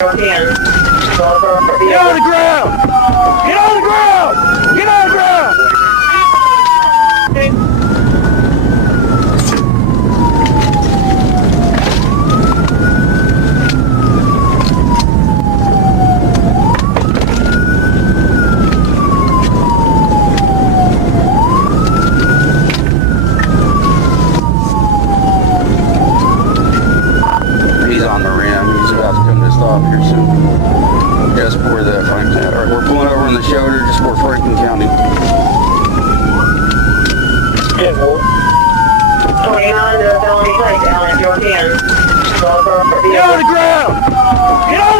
Get on the ground! Get on the ground! Get on the ground! He's on the rim. He's about to come to a stop here soon. Just before the Franklin. All right, we're pulling over on the shoulder just before Franklin County. 29 to felony plate, Allen, Georgian. Get on the ground! Get on